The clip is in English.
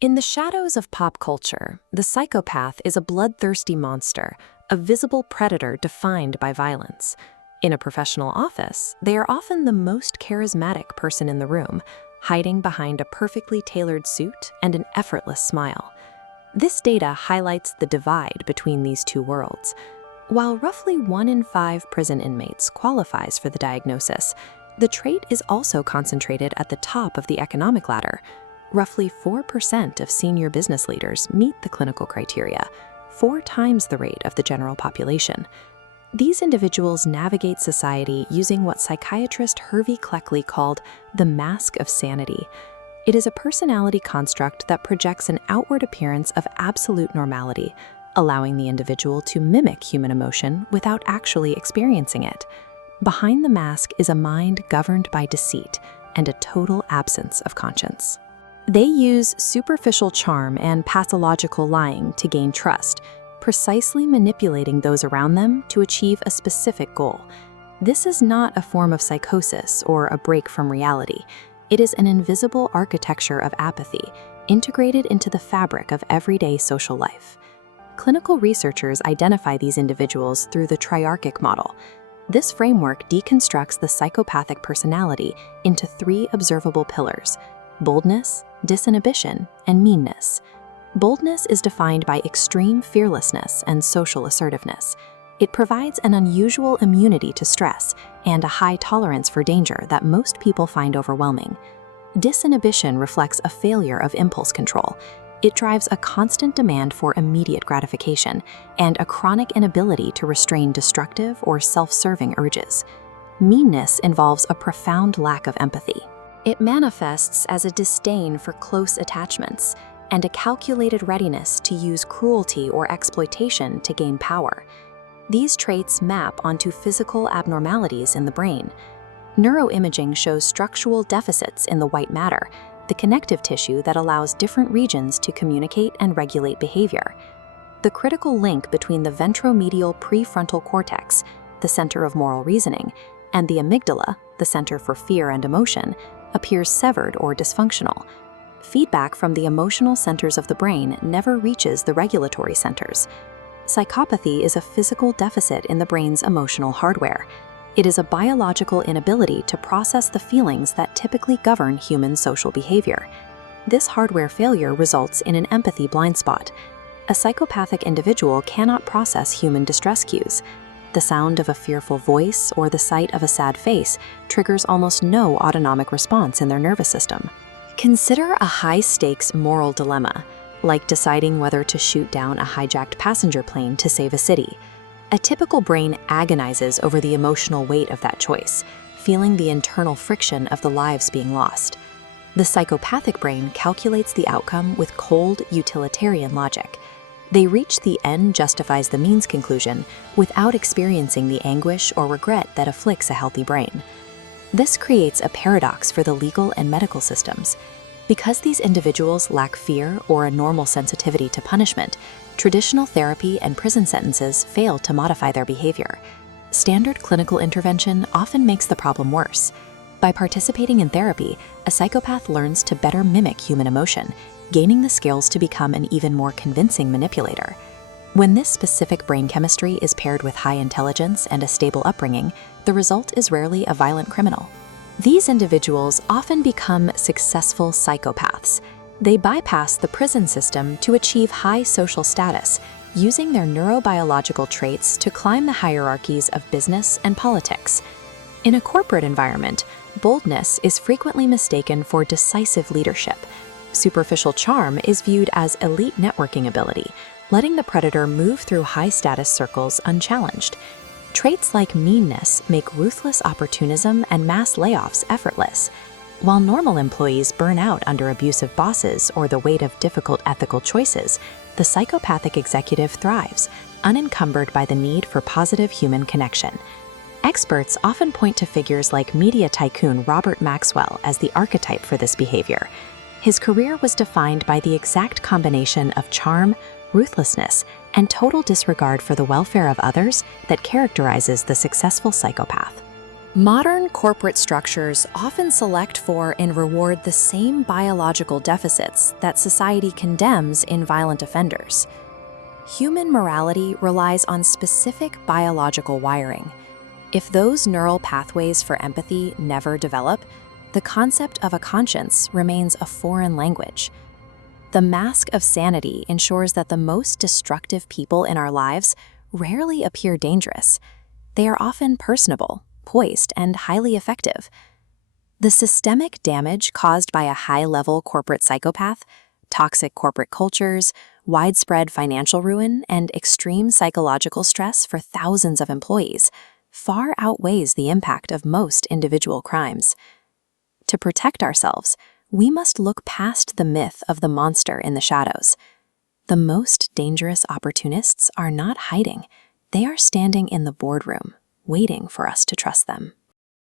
In the shadows of pop culture, the psychopath is a bloodthirsty monster, a visible predator defined by violence. In a professional office, they are often the most charismatic person in the room, hiding behind a perfectly tailored suit and an effortless smile. This data highlights the divide between these two worlds. While roughly 1 in 5 prison inmates qualifies for the diagnosis, the trait is also concentrated at the top of the economic ladder. Roughly 4% of senior business leaders meet the clinical criteria, 4 times the rate of the general population. These individuals navigate society using what psychiatrist Hervey Cleckley called the mask of sanity. It is a personality construct that projects an outward appearance of absolute normality, allowing the individual to mimic human emotion without actually experiencing it. Behind the mask is a mind governed by deceit and a total absence of conscience. They use superficial charm and pathological lying to gain trust, precisely manipulating those around them to achieve a specific goal. This is not a form of psychosis or a break from reality. It is an invisible architecture of apathy, integrated into the fabric of everyday social life. Clinical researchers identify these individuals through the triarchic model. This framework deconstructs the psychopathic personality into 3 observable pillars: boldness, disinhibition, and meanness. Boldness is defined by extreme fearlessness and social assertiveness. It provides an unusual immunity to stress and a high tolerance for danger that most people find overwhelming. Disinhibition reflects a failure of impulse control. It drives a constant demand for immediate gratification and a chronic inability to restrain destructive or self-serving urges. Meanness involves a profound lack of empathy. It manifests as a disdain for close attachments and a calculated readiness to use cruelty or exploitation to gain power. These traits map onto physical abnormalities in the brain. Neuroimaging shows structural deficits in the white matter, the connective tissue that allows different regions to communicate and regulate behavior. The critical link between the ventromedial prefrontal cortex, the center of moral reasoning, and the amygdala, the center for fear and emotion, appears severed or dysfunctional. Feedback from the emotional centers of the brain never reaches the regulatory centers. Psychopathy is a physical deficit in the brain's emotional hardware. It is a biological inability to process the feelings that typically govern human social behavior. This hardware failure results in an empathy blind spot. A psychopathic individual cannot process human distress cues. The sound of a fearful voice or the sight of a sad face triggers almost no autonomic response in their nervous system. Consider a high-stakes moral dilemma, like deciding whether to shoot down a hijacked passenger plane to save a city. A typical brain agonizes over the emotional weight of that choice, feeling the internal friction of the lives being lost. The psychopathic brain calculates the outcome with cold, utilitarian logic. They reach the end justifies the means conclusion without experiencing the anguish or regret that afflicts a healthy brain. This creates a paradox for the legal and medical systems. Because these individuals lack fear or a normal sensitivity to punishment, traditional therapy and prison sentences fail to modify their behavior. Standard clinical intervention often makes the problem worse. By participating in therapy, a psychopath learns to better mimic human emotion, gaining the skills to become an even more convincing manipulator. When this specific brain chemistry is paired with high intelligence and a stable upbringing, the result is rarely a violent criminal. These individuals often become successful psychopaths. They bypass the prison system to achieve high social status, using their neurobiological traits to climb the hierarchies of business and politics. In a corporate environment, boldness is frequently mistaken for decisive leadership. Superficial charm is viewed as elite networking ability, letting the predator move through high-status circles unchallenged. Traits like meanness make ruthless opportunism and mass layoffs effortless. While normal employees burn out under abusive bosses or the weight of difficult ethical choices, the psychopathic executive thrives, unencumbered by the need for positive human connection. Experts often point to figures like media tycoon Robert Maxwell as the archetype for this behavior. His career was defined by the exact combination of charm, ruthlessness, and total disregard for the welfare of others that characterizes the successful psychopath. Modern corporate structures often select for and reward the same biological deficits that society condemns in violent offenders. Human morality relies on specific biological wiring. If those neural pathways for empathy never develop, the concept of a conscience remains a foreign language. The mask of sanity ensures that the most destructive people in our lives rarely appear dangerous. They are often personable, poised, and highly effective. The systemic damage caused by a high-level corporate psychopath, toxic corporate cultures, widespread financial ruin, and extreme psychological stress for thousands of employees far outweighs the impact of most individual crimes. To protect ourselves, we must look past the myth of the monster in the shadows. The most dangerous opportunists are not hiding. They are standing in the boardroom, waiting for us to trust them.